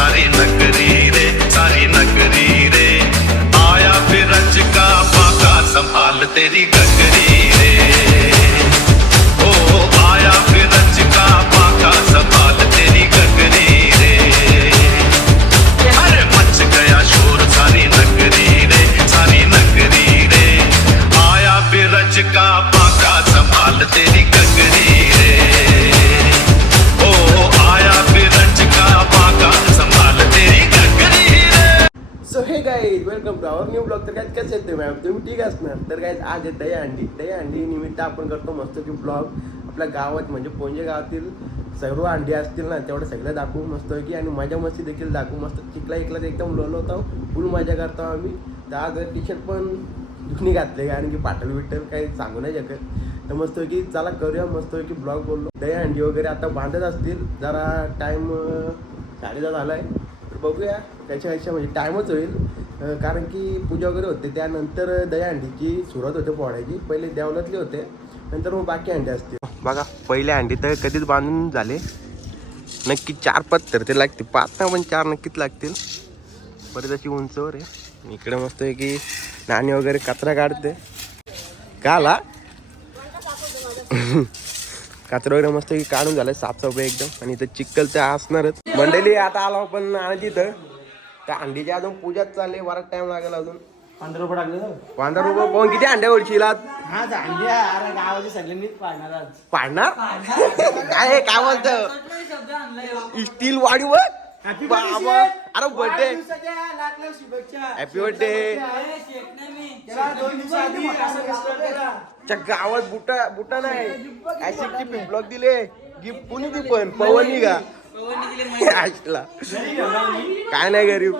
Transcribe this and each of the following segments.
ਸਾਰੀ ਨਗਰੀ ਰੇ ਸਾਰੀ ਨਗਰੀ ਰੇ। ਆਇਆ ਫਿਰ ਅੱਜ ਕਾ ਪਾਕਾ ਸੰਭਾਲ ਤੇਰੀ ਗਗਰੀ ठीक असणार तर काय आज आहे दहीहंडी दहीहंडी निमित्त आपण करतो मस्त की ब्लॉग आपल्या गावात म्हणजे पोंजे गावातील सर्व अंडी असतील ना तेवढं सगळं दाखवू मस्त की आणि मजा मस्ती देखील दाखवू मस्त. चिकला इकला एकदम लोल होतो. फुल मजा करतो आम्ही. तर आज टी शर्ट पण दुखणी घातले कारण की पाटल बिटल काही सांगू नाही शकत. तर मस्त की चला करूया मस्त की ब्लॉग बोललो. दहीहंडी वगैरे आता बांधत असतील. जरा टाईम साडेचा झाला आहे तर बघूया त्याच्या ह्याच्या म्हणजे टाईमच होईल. कारण की पूजा वगैरे होते त्यानंतर दहीहंडीची सुरुवात होते पोहायची पहिले देवलातले होते नंतर मग बाकी अंडे असते. बघा पहिले अंडी तर कधीच बांधून झाले. नक्की चार पाच तर ते लागतील. पाच ना पण चार नक्कीच लागतील. बरेच अशी उंचवर आहे. इकडे मस्त आहे की नाणी वगैरे कचरा काढते. का आला? कचरा वगैरे मस्त की काढून झालं साफसफाई एकदम. आणि इथं चिक्कल तर असणारच. मंडळी आता आलो पण आणि तिथं त्या अंडीची अजून पूजाच चालली बराच टाइम लागेल अजून. पंधरा रुपये टाकले तर? पंधरा रुपये पाहून किती अंड्या हा अरे गावाची सगळ्यांनीच पाडणार आज. पाडणार काय काय बोलत? स्टील वाढी वर Happy बाबा. birthday, अरे बर्थडे लाख लाख शुभेच्छा. हॅपी बर्थडे त्याला दोन दिवसाआधी असं gift केलं. त्या गावात बुटा बुटा नाही. ऍसिडची ब्लॉक दिले. गिफ्ट कोणी ती पण पवनी का काय नाही गरीब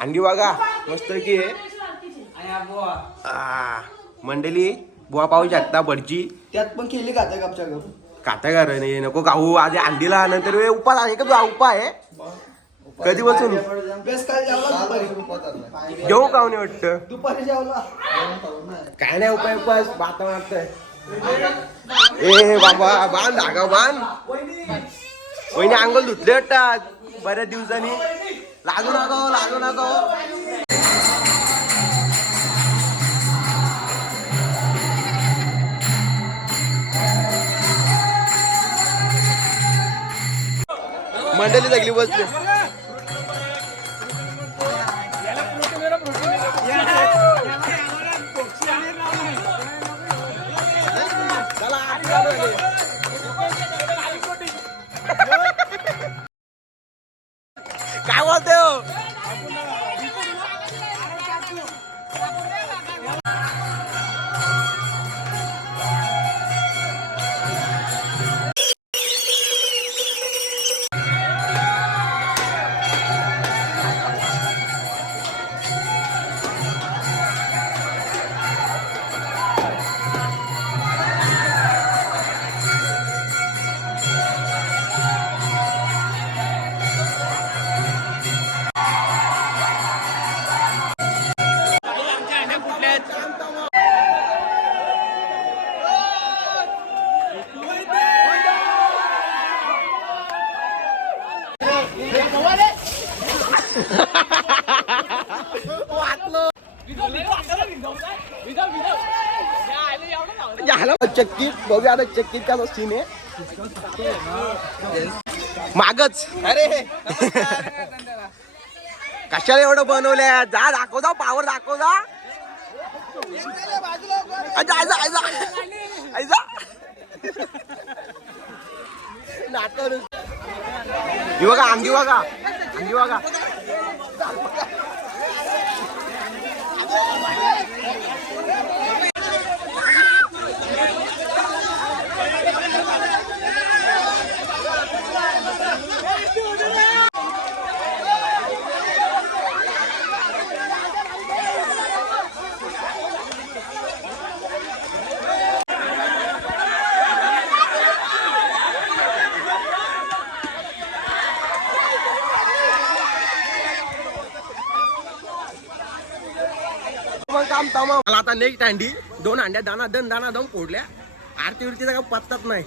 अंडी बघा मस्त की हा. बुवा. आ, मंडळी बुवा पाहू शकता भटजी. त्यात पण केली खाता काटा घर नाही नको गाऊ आधी अंडीला नंतर वे उपास आहे का? तुझा उपाय आहे? कधी बसून? जेऊ काऊ नाही वाटतं? दुपारी जेवला. काय नाही उपाय उपास. बाता मारतंय ए बाबा बांध धागा बांध. वहिनी अंगोल धुतले वाटतात बऱ्याच दिवसांनी. लागू नको हो, लागू नको हो. मंडळी सगळी बसली. झालं चक्कीत बघूया आता चक्कीत का सीन आहे. मागच. अरे कशाला एवढं बनवलंय? जा दाखव जा पावर दाखव जा. नाटक. बघा अंडी बघा. बघा. मग मला आता नेक्स्ट अंडी दोन अंड्या दाना दन दाना दम फोडल्या. आरती उरती काय पत्ताच नाही.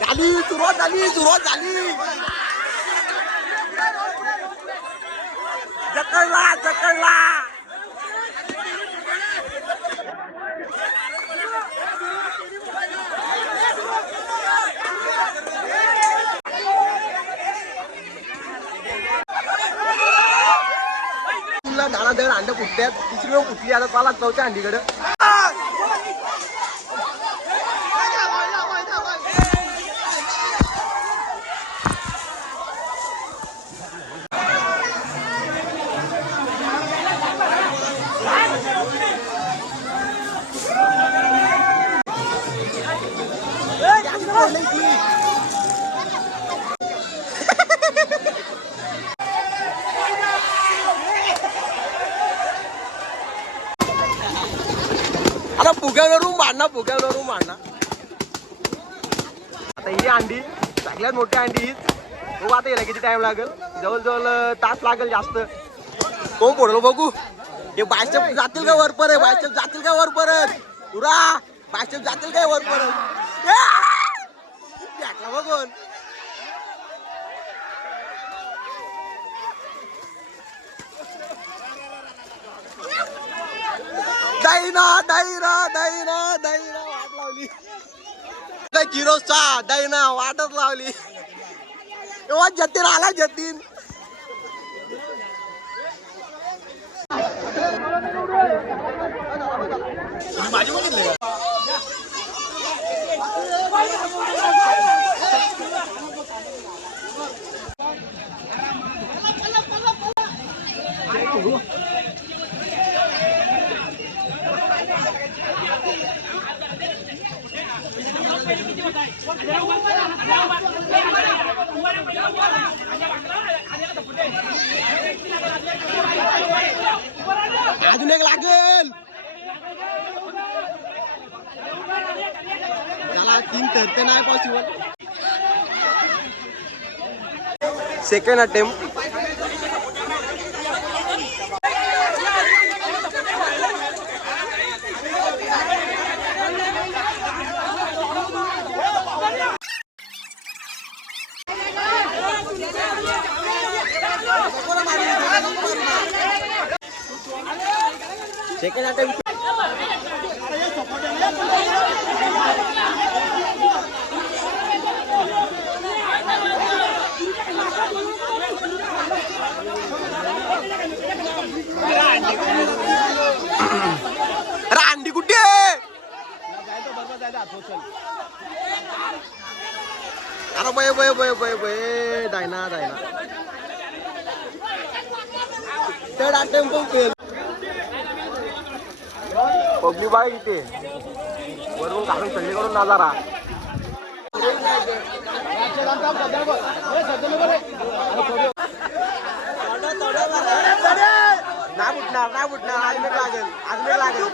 झाली सुरुवात झाली सुरुवात झाली. धाडा तिसरी वेळ फुटली आता मला चौथ्या अंडीकडं आता मारणार फुग्यावरून मारणार आता ही अंडी सगळ्यात मोठी अंडी हीच बघू आता याला किती टाइम लागेल. जवळजवळ तास लागेल जास्त. कोण पडलो बघू. हे बायसेप जातील का वर परत बायसेप जातील का वर परत पुरा बायसेप जातील काय वर परत बघून. दैना दैना दैना दैना वाट लावली. काय जिरोचा दैना वाटच लावली. तेव्हा जतीन आला जतीन. माझी अजून एक लागेल. त्याला तीन ठरते नाही पॉसिबल सेकंड अटेम्प्ट रांडी कुठे? अरे बय bye bye bye bye Diana Diana. Third tempo पण फेल पब्लिक बाय इथे. वरून घालून सगळी करून नजारा. नाही उठणार नाही उठणार. आजमेर लागेल आजमेर लागेल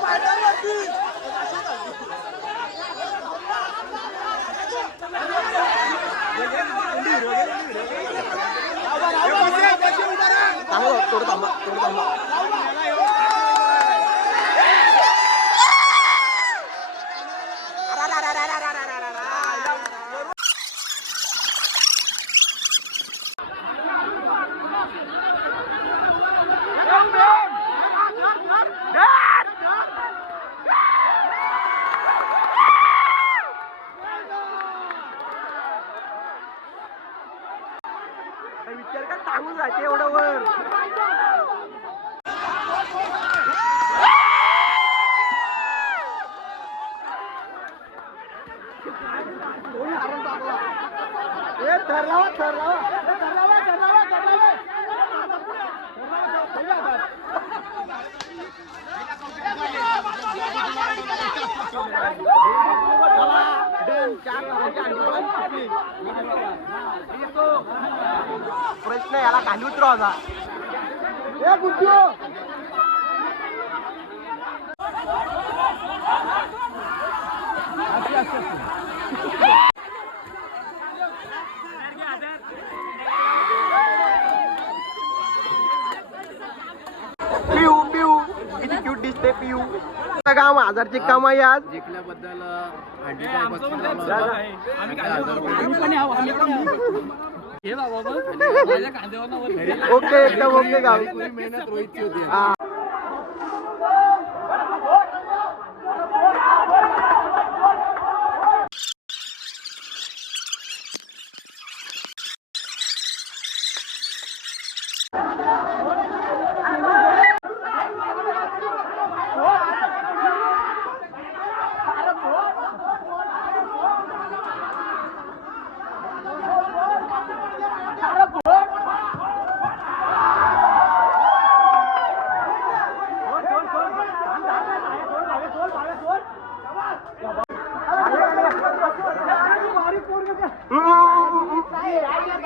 थांबा थोडं थांबा थोडं थांबा विचार का टांगून जाते एवढं वर ए, ठरलावा, ठरलावा. चला, done. चार धावांची अंडी पण सुटली. प्रश्न याला खाली उतरव आता ए बुद्धू पिऊ पिऊ किती क्यूट दिसते पिऊ काम हजारची कमाई आज जिंकल्याबद्दल ओके एकदम ओके गाव. मेहनत रोहितची होती.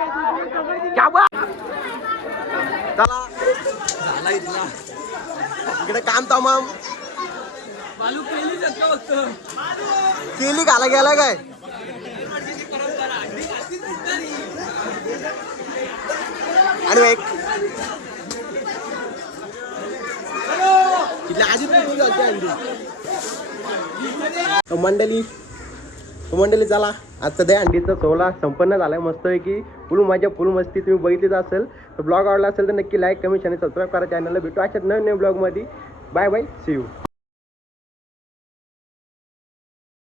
क्या बात? चला. इकडे काम तमाम केली घाला गेला काय? आणि एक. इथल्या आधी मंडळी तो मंडळी चला आजचा दे अंडीचा सोहळा संपन्न झालाय. मस्त आहे की फुल माझ्या फुल मस्ती तुम्ही बघितलीच असेल. तर ब्लॉग आवडला असेल तर नक्की लाईक कमेंट आणि सबस्क्राईब करा. चॅनलला भेटू अशाच नवीन नवीन ब्लॉगमध्ये बाय बाय सी यू